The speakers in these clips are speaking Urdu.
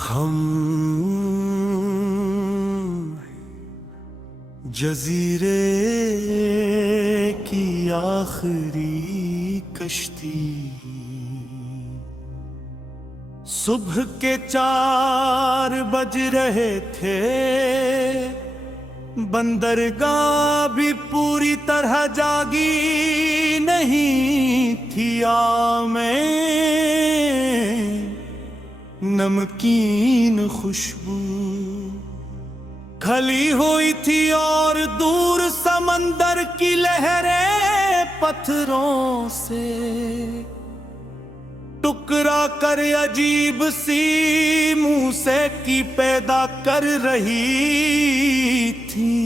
ہم جزیرے کی آخری کشتی، صبح کے 4 بج رہے تھے، بندرگاہ بھی پوری طرح جاگی نہیں تھی۔ میں نمکین خوشبو کھلی ہوئی تھی اور دور سمندر کی لہریں پتھروں سے ٹکرا کر عجیب سی موسیقی پیدا کر رہی تھی۔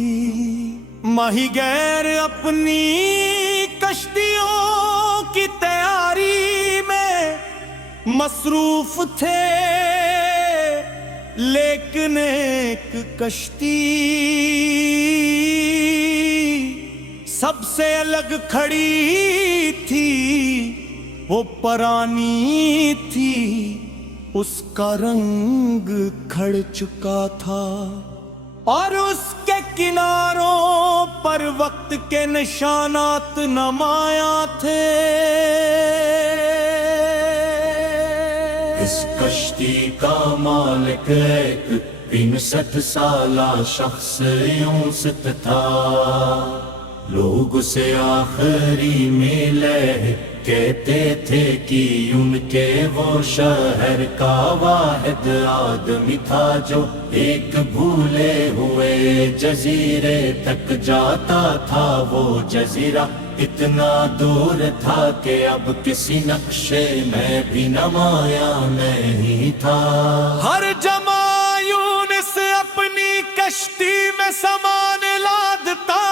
ماہی گیر اپنی کشتیوں کی تیاری میں مصروف تھے، لیکن ایک کشتی سب سے الگ کھڑی تھی۔ وہ پرانی تھی، اس کا رنگ کھڑ چکا تھا اور اس کے کناروں پر وقت کے نشانات نمایاں تھے۔ اس کشتی کا مالک ایک 65 سالہ شخص یوسف تھا۔ لوگ اسے آخری میلہ کہتے تھے کہ ان کے وہ شہر کا واحد آدمی تھا جو ایک بھولے ہوئے جزیرے تک جاتا تھا۔ وہ جزیرہ اتنا دور تھا کہ اب کسی نقشے میں بھی نمایاں نہیں تھا۔ ہر جمایون سے اپنی کشتی میں سامان لادتا،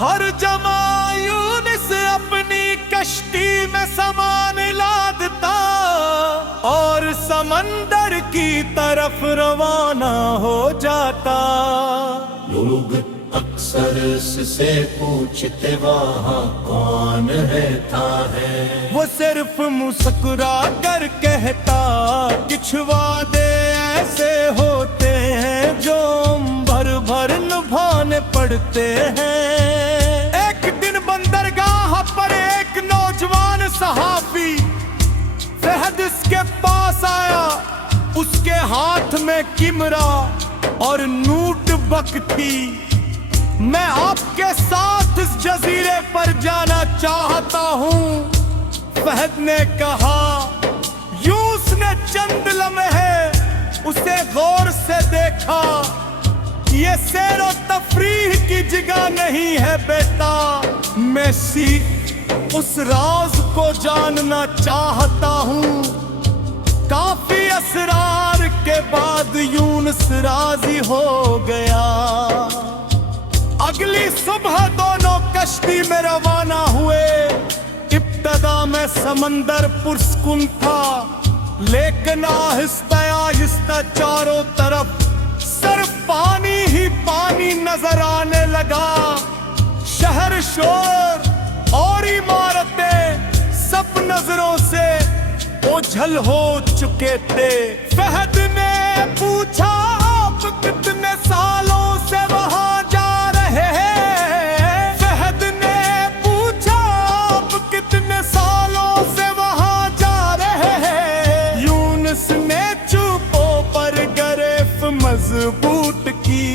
ہر جمایون سے اپنی کشتی میں سامان لادتا اور سمندر کی طرف روانہ ہو جاتا۔ لوگ اکثر اس سے پوچھتے وہاں کون رہتا ہے؟ وہ صرف مسکرا کر کہتا، کچھ وعدے ایسے ہوتے ہیں جو بھر بھر نبھانے پڑتے ہیں۔ ایک دن بندرگاہ پر ایک نوجوان صحافی فہد اس کے پاس آیا۔ اس کے ہاتھ میں کیمرہ اور نوٹ بک تھی۔ میں آپ کے ساتھ اس جزیرے پر جانا چاہتا ہوں، فہد نے کہا۔ یوں اس نے چند لمحے اسے غور سے دیکھا۔ یہ سیر و تفریح کی جگہ نہیں ہے بیٹا، میں اس راز کو جاننا چاہتا ہوں۔ کافی اسرار کے بعد یونس راضی ہو گیا۔ اگلی صبح دونوں کشتی میں روانہ ہوئے۔ ابتدا میں سمندر پرسکون تھا، لیکن آہستہ آہستہ چاروں طرف صرف پانی ہی پانی نظر آنے لگا۔ شہر، شور اور عمارتیں سب نظروں سے اوجھل ہو چکے تھے۔ فہد نے پوچھا، آپ کتنے سالوں سے وہاں جا رہے ہیں؟ فہد نے پوچھا، آپ کتنے سالوں سے وہاں جا رہے ہیں؟ یونس نے چوپوں پر گرفت مضبوط کی،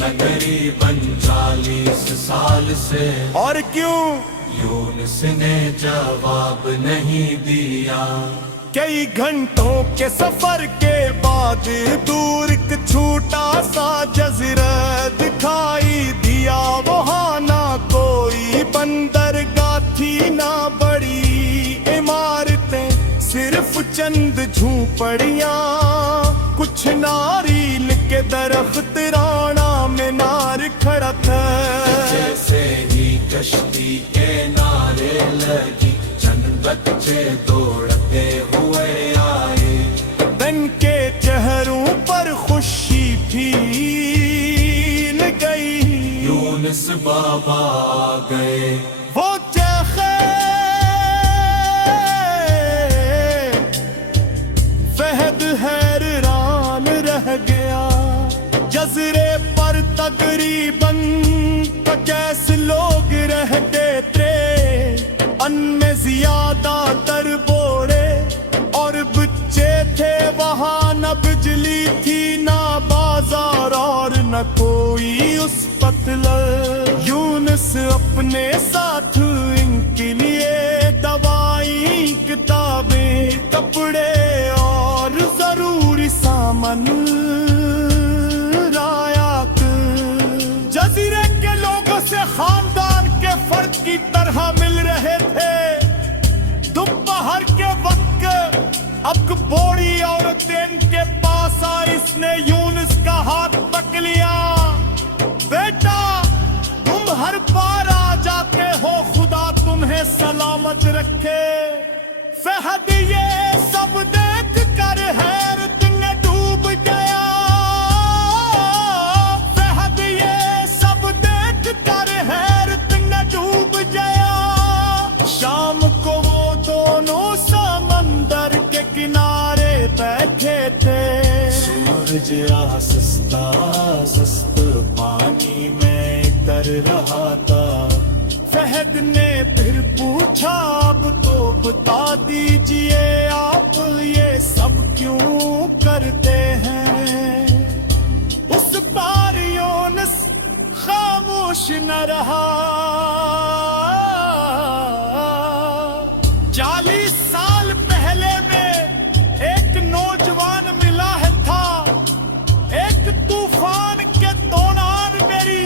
تقریباً 40 سال سے۔ اور کیوں؟ یونس نے جواب نہیں دیا۔ کئی گھنٹوں کے سفر کے بعد دور ایک چھوٹا سا جزیرہ دکھائی دیا۔ وہاں نہ کوئی بندرگاہ تھی، نہ بڑی عمارتیں، صرف چند جھونپڑیاں، کچھ ناریل کے درخت، رانا مینار کھڑا تھا۔ جیسے ہی کشتی کے نعرے لگی، چند بچے دوڑتے ہوئے آئے۔ دن کے چہروں پر خوشی پھیل گئی۔ یونس بابا آ گئے۔ وہ چاہے فہد حیران جزیرے پر تقریباً 50 لوگ رہتے تھے، ان میں زیادہ تر بوڑھے اور بچے تھے۔ وہاں نہ بجلی تھی، نہ بازار اور نہ کوئی اس پتلر۔ یونس اپنے ساتھ ان کے لیے دوائیں، کتابیں، کپڑے اور ضروری سامان لایا۔ جزیرے کے لوگوں سے خاندان کے فرد کی طرح مل رہے تھے۔ دوپہر کے وقت اب بوڑھی عورت ان کے پاس آئی، اس نے یونس کا ہاتھ پکڑ لیا۔ بیٹا، تم ہر بار آ جاتے ہو، خدا تمہیں سلامت رکھے۔ فہد یہ سب دیکھ کر حیرت میں ڈوب گیا۔ فہد یہ سب دیکھ کر حیرت میں ڈوب گیا۔ شام کو وہ دونوں سمندر کے کنارے بیٹھے تھے۔ سورج آہستہ آہستہ پانی میں اتر رہا تھا۔ فہد نے پھر پوچھا، اب تو بتا دیجئے آپ یہ سب کیوں کرتے ہیں؟ اس بار یونس خاموش نہ رہا۔ 40 سال پہلے میں ایک نوجوان ملا ہے تھا۔ ایک طوفان کے دوران میری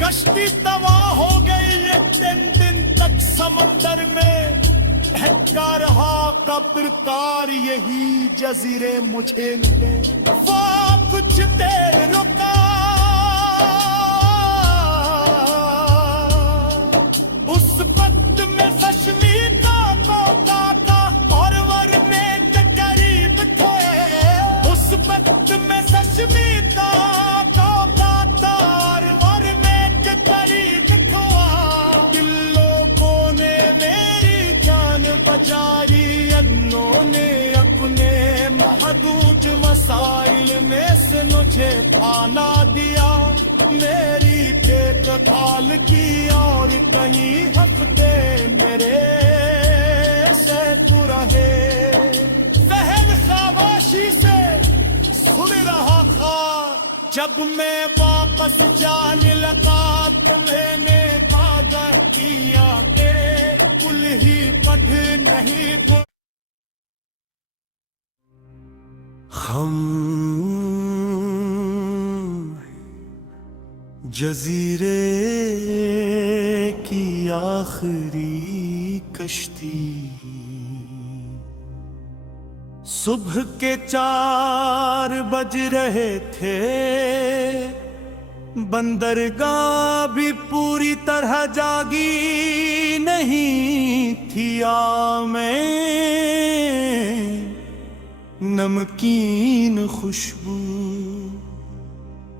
کشتی تباہ ہو گئی۔ یہ 3 دن تک سمندر میں بہتا رہا، قبرکار یہی جزیرے مجھے ملے۔ وہ کچھ دیر رکا، اس وقت میں سشمی کا کاٹا اور ورنے کے قریب تھے۔ اس وقت میں سشمی کا کاٹا اور ورنے کے قریب تھا۔ کن لوگوں نے میری جان بچائی، انہوں نے اپنے محدود مسائل میں سے مجھے کھانا دیا۔ میری دیکھ بھال کی اور کئی ہفتے میرے سے تو رہے۔ فہد خاموشی سے سن رہا تھا۔ جب میں واپس جانے لگا، تمہیں نے وعدہ کیا کہ کل ہی پڑھ نہیں کو۔ ہم جزیرے کی آخری کشتی، صبح کے 4 بج رہے تھے۔ بندرگاہ بھی پوری طرح جاگی نہیں تھی۔ میں نمکین خوشبو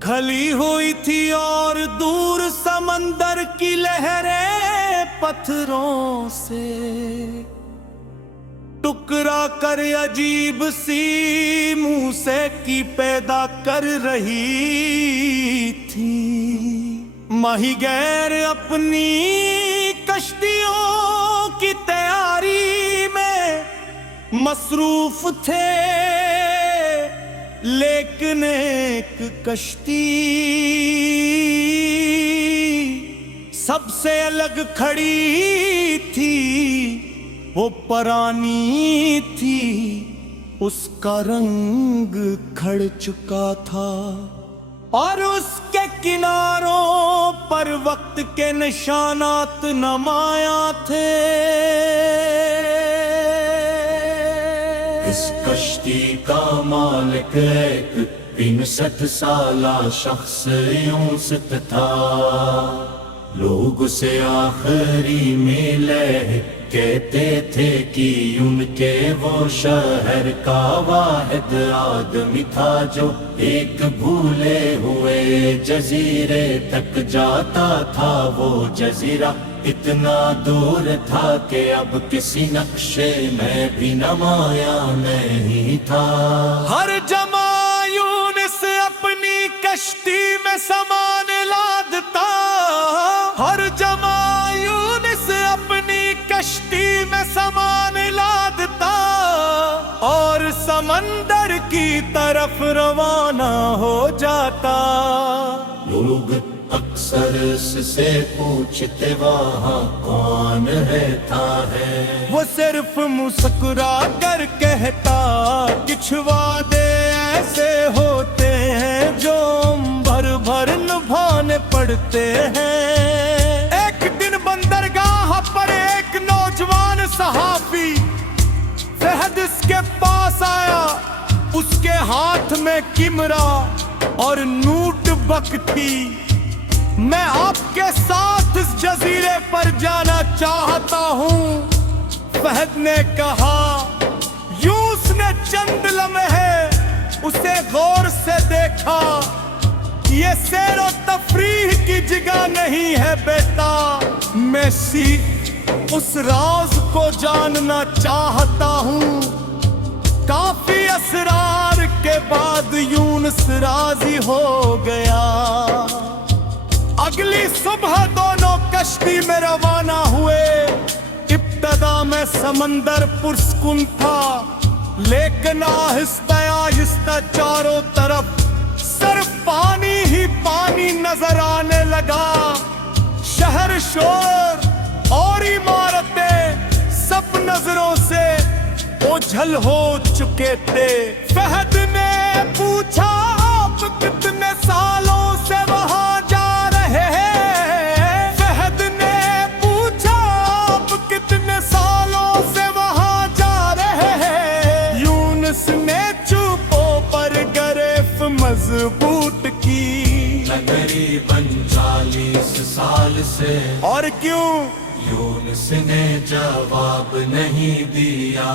کھلی ہوئی تھی اور دور سمندر کی لہریں پتھروں سے ٹکرا کر عجیب سی موسیقی پیدا کر رہی تھی۔ ماہی گیر اپنی کشتیوں کی تیاری میں مصروف تھے، لیکن ایک کشتی سب سے الگ کھڑی تھی۔ وہ پرانی تھی، اس کا رنگ کھڑ چکا تھا اور اس کے کناروں پر وقت کے نشانات نمایاں تھے۔ اس کشتی کا مالک ایک 65 سالہ شخص یونس تھا۔ لوگ اسے آخری میلے کہتے تھے کہ ان کے وہ شہر کا واحد آدمی تھا جو ایک بھولے ہوئے جزیرے تک جاتا تھا۔ وہ جزیرہ اتنا دور تھا کہ اب کسی نقشے میں بھی نمایاں نہیں تھا۔ ہر جمع یونس اپنی کشتی کشتی میں سامان لادتا، ہر جمع یونس اپنی کشتی میں سامان لادتا، اور سمندر کی طرف روانہ ہو جاتا۔ لوگ اکثر اس سے پوچھتے وہاں کون رہتا ہے، وہ صرف مسکرا کر کہتا کچھ وعدے ایسے ہوتے ہیں جو بھر بھر نبھانے پڑتے ہیں۔ ایک دن بندرگاہ پر ایک نوجوان صحافی فہد اس کے پاس آیا، اس کے ہاتھ میں کیمرہ اور نوٹ بک تھی۔ میں آپ کے ساتھ اس جزیرے پر جانا چاہتا ہوں، فہد نے کہا۔ یوں اس نے چند لمحے اسے غور سے دیکھا۔ یہ سیر و تفریح کی جگہ نہیں ہے بیٹا، میں اس راز کو جاننا چاہتا ہوں۔ کافی اسرار کے بعد یونس راضی ہو گیا۔ اگلی صبح دونوں کشتی میں روانہ ہوئے۔ ابتدا میں سمندر پرسکون تھا، لیکن آہستہ آہستہ چاروں طرف صرف پانی ہی پانی نظر آنے لگا۔ شہر، شور اور عمارتیں سب نظروں سے اوجھل ہو چکے تھے۔ فہد نے پوچھا، آپ کتنے سالوں سے وہاں جا رہے ہیں؟ فہد نے پوچھا، آپ کتنے سالوں سے وہاں جا رہے ہیں؟ یونس نے چوپوں پر گرفت مضبوط کی، تقریباً 40 سال سے۔ اور کیوں؟ یونس نے جواب نہیں دیا۔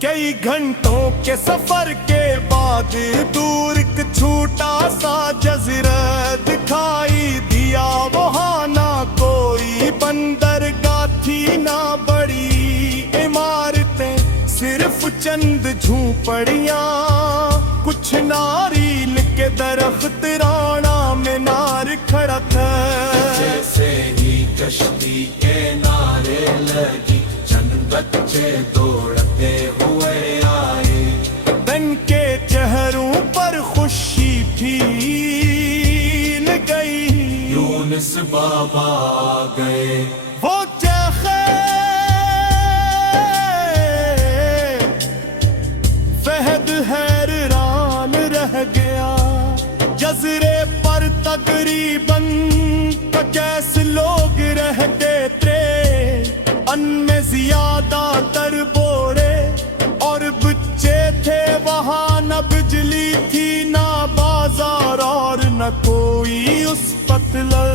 کئی گھنٹوں کے سفر کے بعد دور ایک چھوٹا سا جزیرہ دکھائی دیا۔ وہاں نہ کوئی بندرگاہ تھی، نہ بڑی عمارتیں، صرف چند جھونپڑیاں، کچھ ناریل کے درخت، رانا مینار کھڑا تھا۔ جیسے ہی کشتی کے نعرے لگی، چند بچے دوڑتے ہوئے آئے۔ دن کے چہروں پر خوشی پھیل گئی۔ یونس بابا آ گئے۔ وہ چیخے، فہد حیران رہ گیا۔ جزیرے پر تقریباً 50 لوگ رہتے تھے، ان میں زیادہ تر بوڑھے اور بچے تھے۔ وہاں نہ بجلی تھی، نہ بازار اور نہ کوئی اس پتلر۔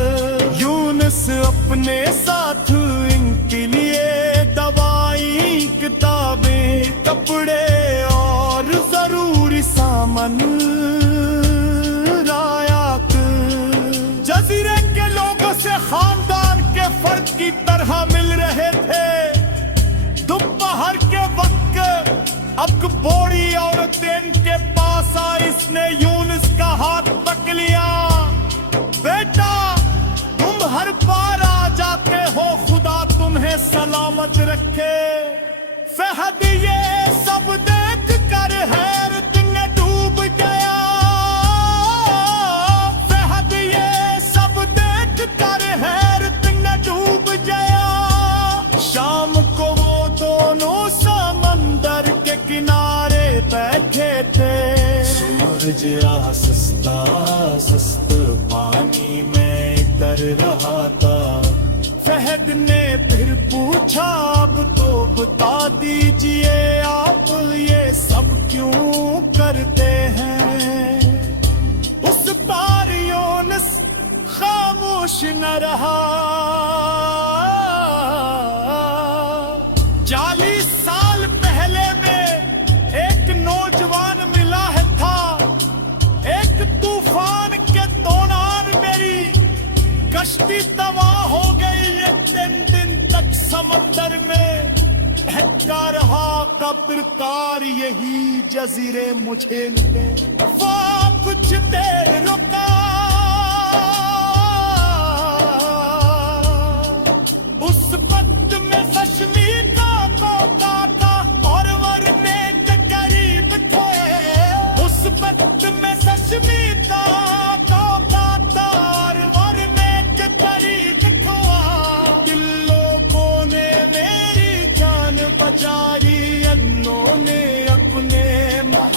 یونس اپنے ساتھ ان کے لیے دوائیں، کتابیں، کپڑے اور ضروری سامان لایا۔ جزیرے کے لوگوں سے خاندان کے فرد کی طرح مل رہے تھے۔ دوپہر کے وقت اب بوڑھی عورتیں ان کے پاس آئی۔ اس نے یونس کا ہاتھ پکڑ لیا۔ بیٹا، تم ہر بار آ جاتے ہو، خدا تمہیں سلامت رکھے۔ فہد یہ سب دیکھ کر حیرت میں ڈوب گیا۔ فہد یہ سب دیکھ کر حیرت میں ڈوب گیا۔ شام کو وہ دونوں سمندر کے کنارے بیٹھے تھے۔ سورج آہستہ آہستہ پانی میں اتر رہا تھا۔ فہد نے پھر پوچھا، اب تو بتا دیجئے آپ یہ سب کیوں کرتے ہیں؟ اس بار یونس خاموش نہ رہا۔ 40 سال پہلے میں ایک نوجوان ملا ہے تھا۔ ایک طوفان کے دوران میری کشتی تباہ ہو گئی۔ یہ 3 دن تک سمندر میں بہتا رہا، قبرکار یہی جزیرے مجھے ملے۔ وہ کچھ دیر رکا،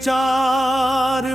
4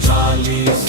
40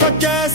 50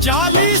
40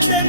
3